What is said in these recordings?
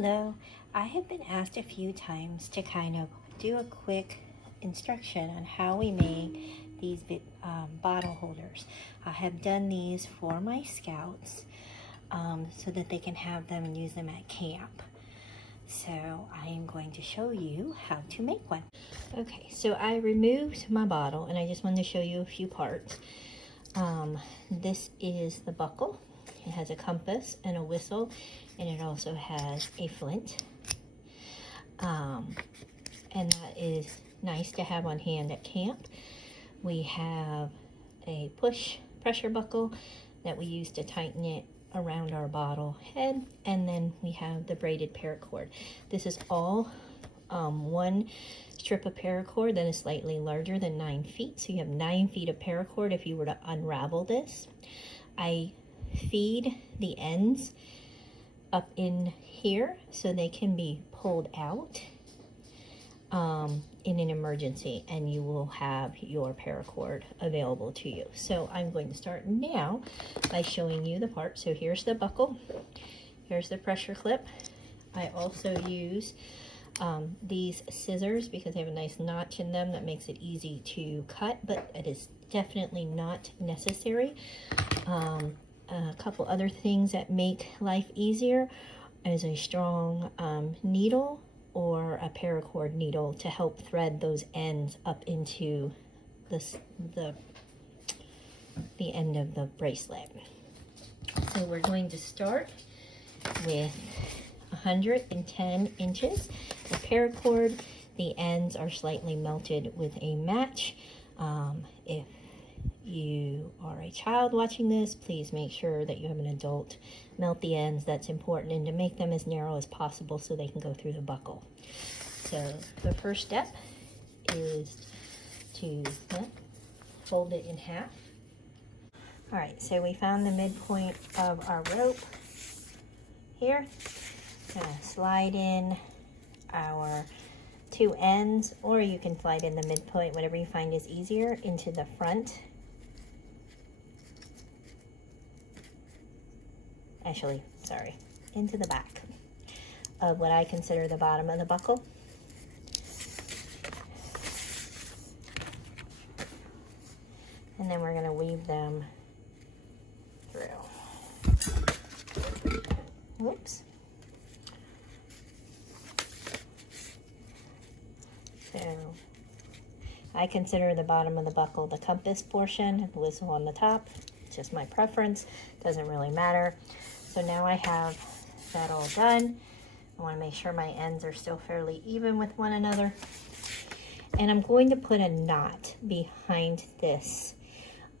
Hello, I have been asked a few times to kind of do a quick instruction on how we make these bottle holders. I have done these for my scouts so that they can have them and use them at camp. So I am going to show you how to make one. Okay, so I removed my bottle and I just wanted to show you a few parts. This is the buckle. It has a compass and a whistle, and it also has a flint. And that is nice to have on hand at camp. We have a push pressure buckle that we use to tighten it around our bottle head, and then we have the braided paracord. This is all one strip of paracord that is slightly larger than 9 feet, so you have 9 feet of paracord if you were to unravel this. I feed the ends up in here so they can be pulled out in an emergency, and you will have your paracord available to you. So I'm going to start now by showing you the part. So here's the buckle, here's the pressure clip. I also use these scissors because they have a nice notch in them that makes it easy to cut, but it is definitely not necessary. A couple other things that make life easier is a strong needle or a paracord needle to help thread those ends up into the end of the bracelet. So we're going to start with 110 inches of paracord. The ends are slightly melted with a match. If you are a child watching this, please make sure that you have an adult melt the ends. That's important, and to make them as narrow as possible so they can go through the buckle. So the first step is to fold it in half. All right, so we found the midpoint of our rope here. Gonna slide in our 2 ends, or you can slide in the midpoint, whatever you find is easier, into the front. Actually, sorry, into the back of what I consider the bottom of the buckle. And then we're going to weave them through. Whoops. So I consider the bottom of the buckle the compass portion, the whistle on the top. It's just my preference, doesn't really matter. So now I have that all done. I want to make sure my ends are still fairly even with one another. And I'm going to put a knot behind this.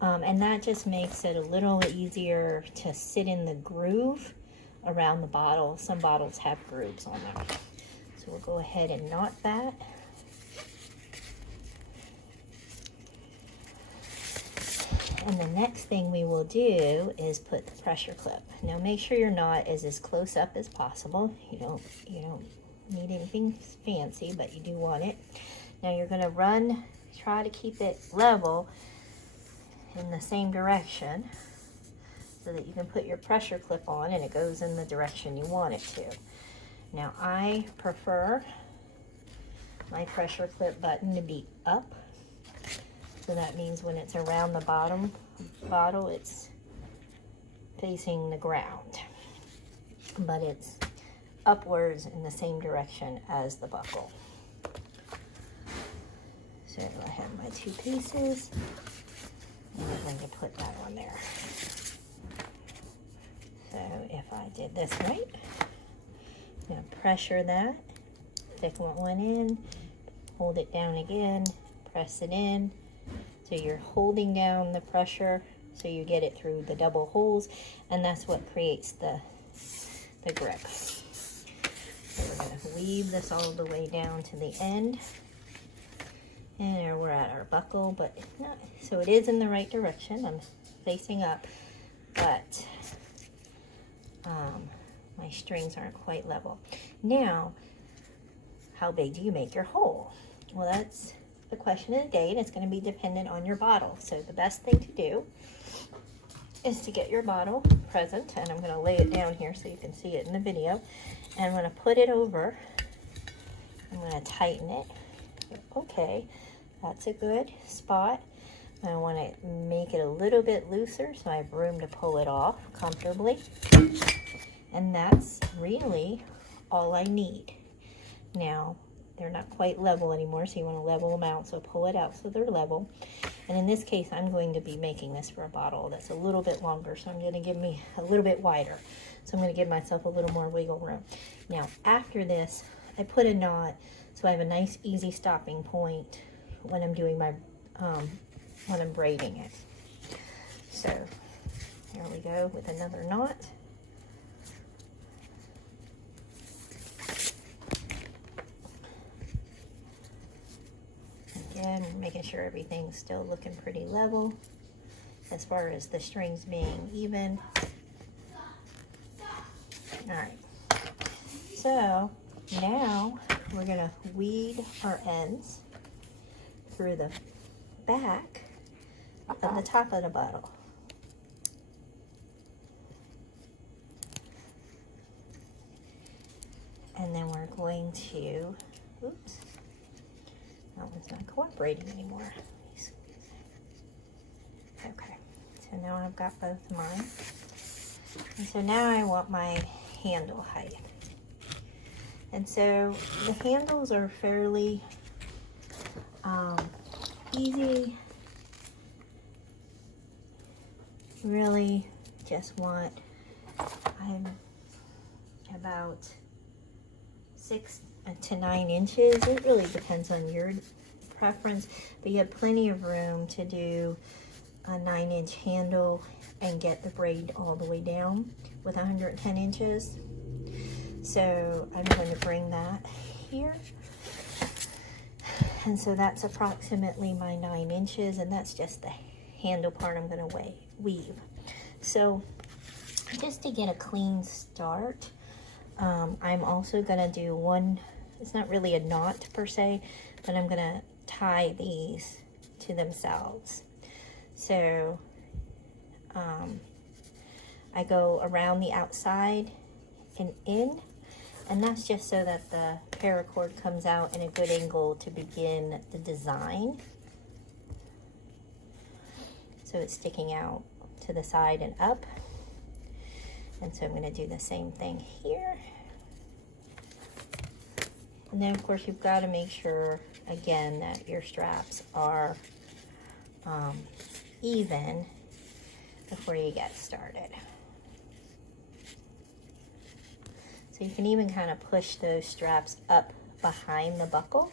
And that just makes it a little easier to sit in the groove around the bottle. Some bottles have grooves on them. So we'll go ahead and knot that. And the next thing we will do is put the pressure clip. Now make sure your knot is as close up as possible. You don't need anything fancy, but you do want it. Now you're going to try to keep it level in the same direction so that you can put your pressure clip on and it goes in the direction you want it to. Now I prefer my pressure clip button to be up. So that means when it's around the bottom bottle, it's facing the ground, but it's upwards in the same direction as the buckle. So I have my 2 pieces, and I'm going to put that on there. So if I did this right, I'm going to pressure that, stick one in, hold it down again, press it in. So you're holding down the pressure so you get it through the double holes, and that's what creates the grip. So we're going to weave this all the way down to the end. And there we're at our buckle, but not, so it is in the right direction. I'm facing up, but my strings aren't quite level. Now, how big do you make your hole? Well, that's the question of the day, and it's going to be dependent on your bottle. So the best thing to do is to get your bottle present, and I'm going to lay it down here so you can see it in the video. And I'm going to put it over. I'm going to tighten it. Okay, that's a good spot. I want to make it a little bit looser so I have room to pull it off comfortably. And that's really all I need. Now, they're not quite level anymore, so you want to level them out, so pull it out so they're level. And in this case, I'm going to be making this for a bottle that's a little bit longer, so I'm going to give me a little bit wider. So I'm going to give myself a little more wiggle room. Now, after this, I put a knot so I have a nice, easy stopping point when I'm doing my, when I'm braiding it. So, here we go with another knot. Again, making sure everything's still looking pretty level as far as the strings being even. All right, so now we're gonna weed our ends through the back of the top of the bottle. And then we're going to, oops, that one's not cooperating anymore. Okay, so now I've got both of mine. And so now I want my handle height. And so the handles are fairly easy. Really just want, I'm about 6 to 9 inches. It really depends on your preference, but you have plenty of room to do a 9-inch handle and get the braid all the way down with 110 inches. So I'm going to bring that here. And so that's approximately my 9 inches, and that's just the handle part I'm going to weave. So just to get a clean start, I'm also going to do one, it's not really a knot per se, but I'm going to tie these to themselves. So I go around the outside and in, and that's just so that the paracord comes out in a good angle to begin the design. So it's sticking out to the side and up. And so I'm going to do the same thing here. And then of course you've got to make sure again that your straps are even before you get started. So you can even kind of push those straps up behind the buckle,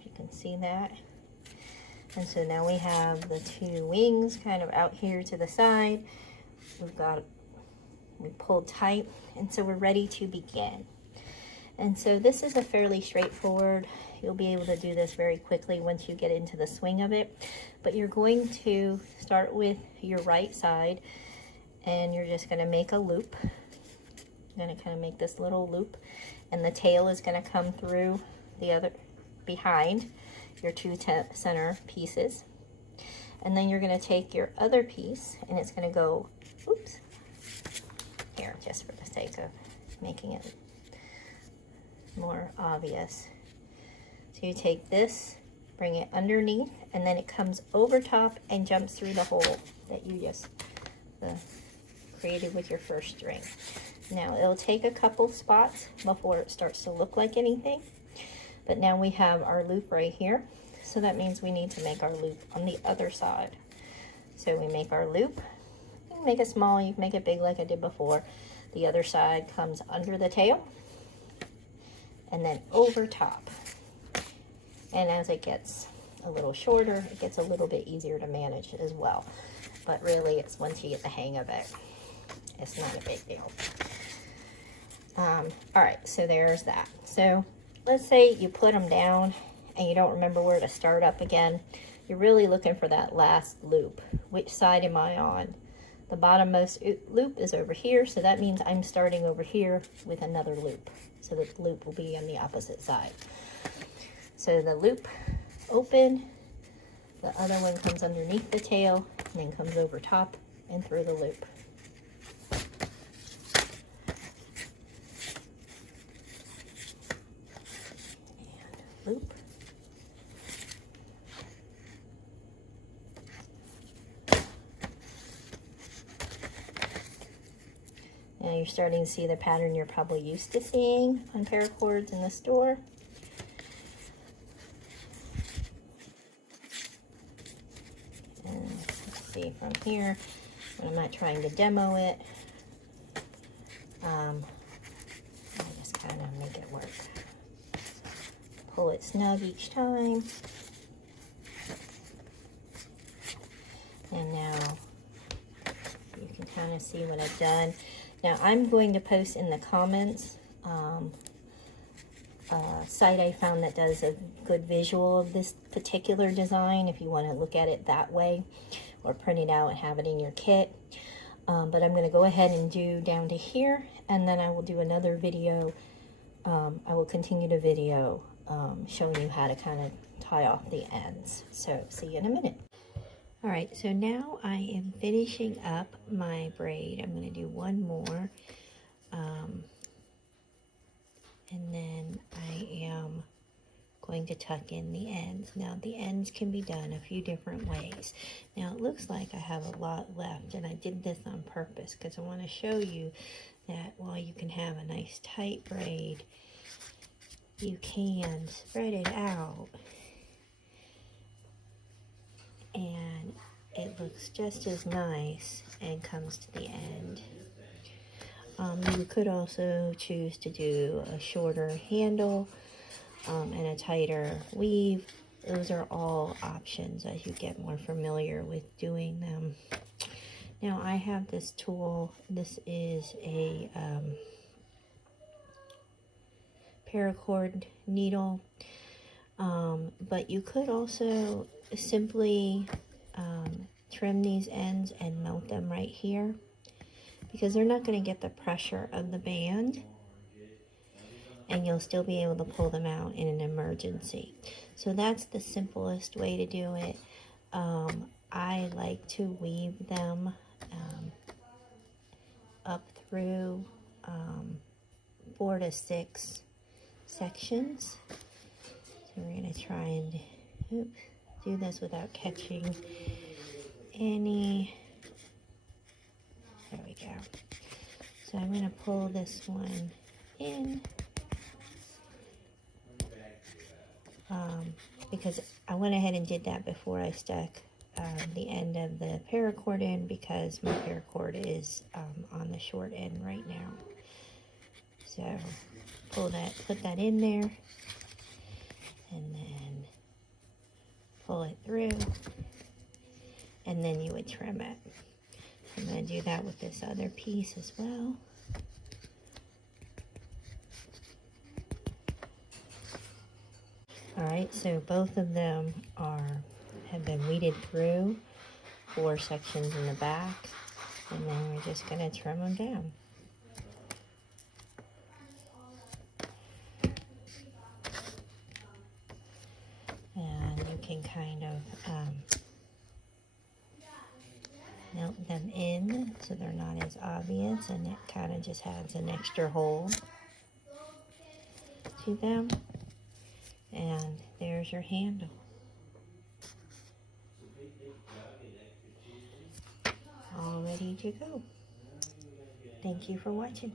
if you can see that. And so now we have the two wings kind of out here to the side. We pulled tight, and so we're ready to begin. And so this is a fairly straightforward, you'll be able to do this very quickly once you get into the swing of it. But you're going to start with your right side, and you're just going to make a loop. You're going to kind of make this little loop, and the tail is going to come through the other, behind your two center pieces. And then you're going to take your other piece, and it's going to go, oops, here, just for the sake of making it more obvious. So you take this, bring it underneath, and then it comes over top and jumps through the hole that you just created with your first string. Now it'll take a couple spots before it starts to look like anything, but now we have our loop right here. So that means we need to make our loop on the other side. So we make our loop. You can make it small, you can make it big like I did before. The other side comes under the tail and then over top. And as it gets a little shorter, it gets a little bit easier to manage as well. But really, it's once you get the hang of it, it's not a big deal. All right, so there's that. So let's say you put them down and you don't remember where to start up again. You're really looking for that last loop. Which side am I on? The bottommost loop is over here, so that means I'm starting over here with another loop. So the loop will be on the opposite side. So the loop open, the other one comes underneath the tail, and then comes over top and through the loop. And loop. Now you're starting to see the pattern you're probably used to seeing on paracords in the store. And let's see from here, when I'm not trying to demo it, I just kind of make it work. Pull it snug each time. And now you can kind of see what I've done. Now I'm going to post in the comments a site I found that does a good visual of this particular design if you want to look at it that way, or print it out and have it in your kit. But I'm going to go ahead and do down to here, and then I will do another video. I will continue the video showing you how to kind of tie off the ends. So see you in a minute. All right, so now I am finishing up my braid. I'm going to do one more, and then I am going to tuck in the ends. Now the ends can be done a few different ways. Now it looks like I have a lot left, and I did this on purpose because I want to show you that while you can have a nice tight braid, you can spread it out and it looks just as nice and comes to the end. You could also choose to do a shorter handle and a tighter weave. Those are all options as you get more familiar with doing them. Now I have this tool. This is a Paracord Needle, but you could also simply trim these ends and mount them right here, because they're not going to get the pressure of the band, and you'll still be able to pull them out in an emergency. So that's the simplest way to do it. I like to weave them up through 4 to 6 sections. So we're going to try and do this without catching any. There we go. So I'm going to pull this one in because I went ahead and did that before I stuck the end of the paracord in, because my paracord is on the short end right now. So pull that, put that in there, and then pull it through, and then you would trim it. I'm going to do that with this other piece as well. Alright, so both of them have been weeded through 4 sections in the back, and then we're just going to trim them down. And you can kind of melt them in so they're not as obvious, and it kind of just adds an extra hold to them. And there's your handle. All ready to go. Thank you for watching.